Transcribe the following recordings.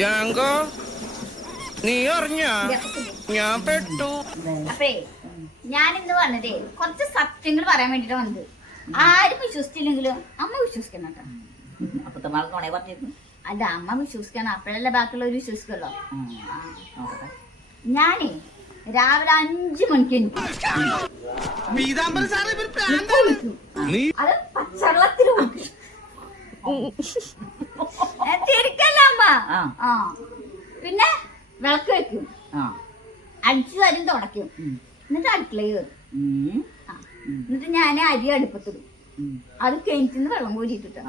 ജാങ്കോ നീ അറിഞ്ഞ? ഞാൻ പെട്ടു. അപ്പേ ഞാൻ ഇന്ന് വന്നതേ കുറച്ച് സത്യങ്ങൾ പറയാൻ വേണ്ടിട്ട് വന്നത്. ആരും വിശ്വസിച്ചില്ലെങ്കിലും അമ്മ വിശ്വസിക്കണം കേട്ടോ. അപ്പത്തെ നുണയെ പറഞ്ഞിരുന്നു. അല്ല അമ്മ വിശ്വസിക്കണം. അപ്പോഴല്ലേ ബാക്കിയുള്ളവർ വിശ്വസിക്കല്ലോ നോക്കട്ടെ. ഞാനേ രാവിലെ അഞ്ചു മണിക്ക്. അത് പച്ചവെള്ളത്തിൽ ആ. പിന്നെ വിളക്ക് വെക്കും. അടിച്ചു തരും തുടയ്ക്കും. ഉം. എന്നിട്ട് അടുക്കളയിൽ വരും. എന്നിട്ട് ഞാൻ അരി അടുപ്പത്തിടും. അത് കിണറ്റിന്ന് വെള്ളം കോരിയിട്ടിട്ട്.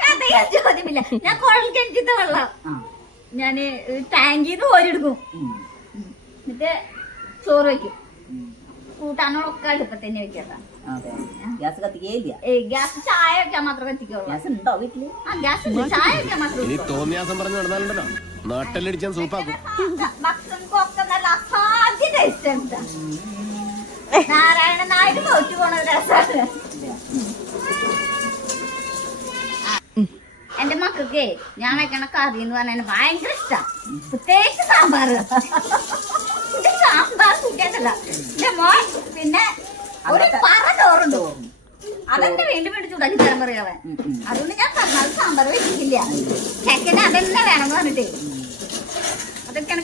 കഥയാ ചോദ്യമില്ല. ഞാൻ കുഴൽ കിണറ്റിത്തെ വെള്ളം. ഞാൻ ഞാൻ ടാങ്കിന്ന് കോരിയെടുക്കും. ഉം. എന്നിട്ട് ചോറ് വെക്കും. കൂട്ടാനുകളൊക്കെ അടുപ്പത്ത് തന്നെ വെക്കാം അതെ. ഗ്യാസ് ഗ്യാസ് ചായ വെക്കാൻ മാത്രമേ കത്തിക്കുള്ളൂ. ഗ്യാസ് ഉണ്ടോ വീട്ടിൽ? ആ ഗ്യാസ് ഉണ്ട്. ചായ വെക്കാൻ മാത്രമേ ഇനി ഉള്ളൂ. തോന്നിയാസം പറഞ്ഞു നടന്നാലുണ്ടല്ലോ. നാട്ടിലടിച്ചാൻ സൂപ്പാക്കും. ഭക്ഷണക്കൊക്കെ നല്ല അസാധ്യ ടേസ്റ്റ് ഉണ്ട്. നാരായണ നായർ തോറ്റു പോണ എന്റെ മക്കൾക്കേ ഞാൻ വെക്കണ കറി എന്ന് പറഞ്ഞാൽ ഭയങ്കര ഇഷ്ടാ. പ്രത്യേകിച്ച് സാമ്പാർ ഇത് സാമ്പാർ കൂട്ടിയതല്ല എന്റെ മോൻ പിന്നെ ഒരു പറ ചോറുണ്ട് അതെന്റെ വീണ്ടും മേടിച്ചു ചൂടാക്കി തരാൻ പറയാവൻ. അതുകൊണ്ട് ഞാൻ പറഞ്ഞത് സാമ്പാർ വെച്ചിട്ടില്ല. ചെക്കന് അതെല്ലാം വേണമെന്ന് പറഞ്ഞിട്ടേ. അതൊക്കെയാണ്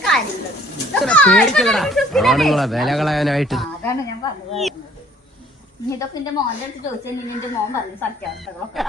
വിശ്വസിക്കില്ലേ? ആണുങ്ങളെ വില കളയാനായിട്ട്. അതാണ് ഞാൻ പറഞ്ഞത്. ഇനി ഇതൊക്കെ എന്റെ മോന്റെ അടുത്ത് ചോദിച്ചാൽ ഇനി എന്റെ മോൻ പറഞ്ഞു സത്യാവസ്ഥകളൊക്കെ.